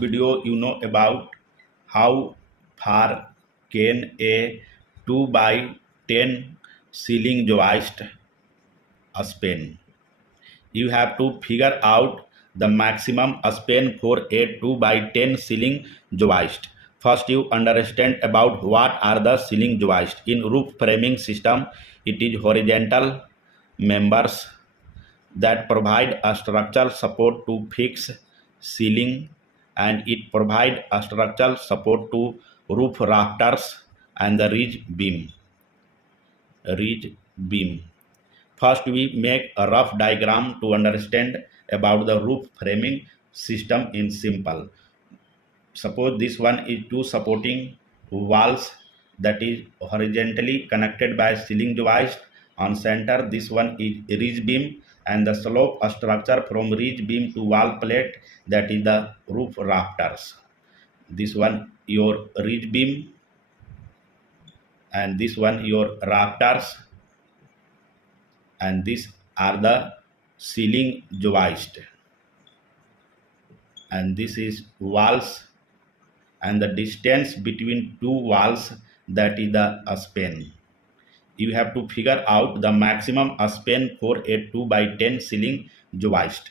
video you know about how far can a 2 by 10 ceiling joist span. You have to figure out the maximum span for a 2 by 10 ceiling joist. First, you understand about what are the ceiling joists. In roof framing system, it is horizontal members that provide a structural support to fix ceiling, and it provide a structural support to roof rafters and the ridge beam. First, we make a rough diagram to understand about the roof framing system in simple. Suppose this one is two supporting walls that is horizontally connected by ceiling joist. On center, this one is ridge beam, and the slope structure from ridge beam to wall plate, that is the roof rafters. This one your ridge beam, and this one your rafters, and these are the ceiling joist, and this is walls, and the distance between two walls, that is the span. You have to figure out the maximum span for a 2 by 10 ceiling joist,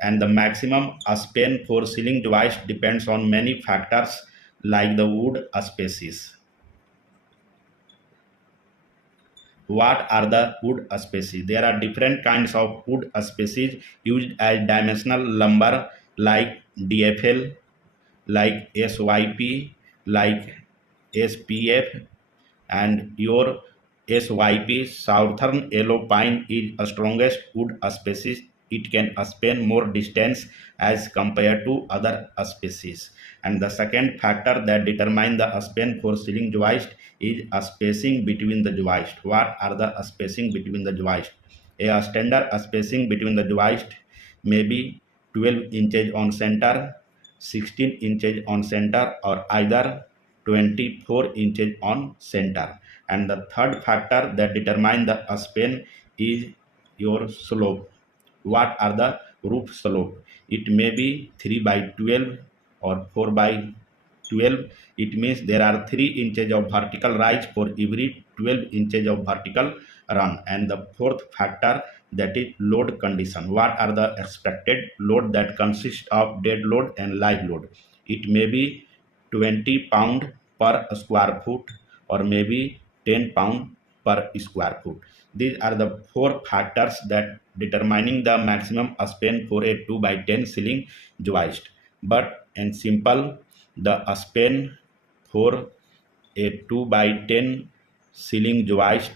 and the maximum span for ceiling joist depends on many factors like the wood species. What are the wood species? There are different kinds of wood species used as dimensional lumber, like DFL, like SYP, like SPF, and your SYP, southern yellow pine, is the strongest wood species. It can span more distance as compared to other species. And the second factor that determines the span for ceiling joist is a spacing between the joist. What are the spacing between the joist? A standard spacing between the joist may be 12 inches on center, 16 inches on center, or either 24 inches on center. And the third factor that determines the span is your slope. What are the roof slope? It may be 3 by 12 or 4 by 12. It means there are 3 inches of vertical rise for every 12 inches of vertical run. And the fourth factor, that is load condition. What are the expected load that consists of dead load and live load? It may be 20 pound per square foot, or maybe 10 pound per square foot. These are the four factors that determining the maximum span for a 2 by 10 ceiling joist. But in simple, the span for a 2 by 10 ceiling joist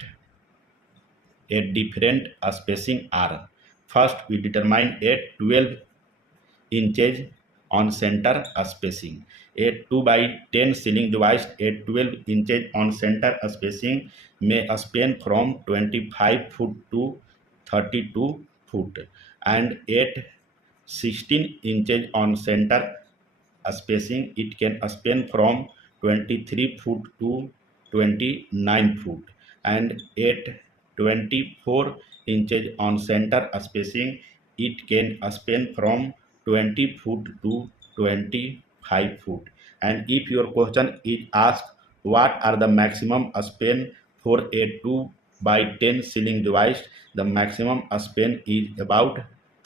at different spacing are: first, we determine a 12 inches on center spacing. A 2 by 10 ceiling joist at 12 inches on center spacing may span from 25 foot to 32 foot, and at 16 inches on center spacing, it can span from 23 foot to 29 foot, and at 24 inches on center spacing, it can span from 20 foot to 25 foot. And if your question is asked what are the maximum span for a 2 by 10 ceiling joist, the maximum span is about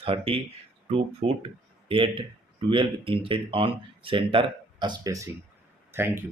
32 foot at 12 inches on center spacing. Thank you.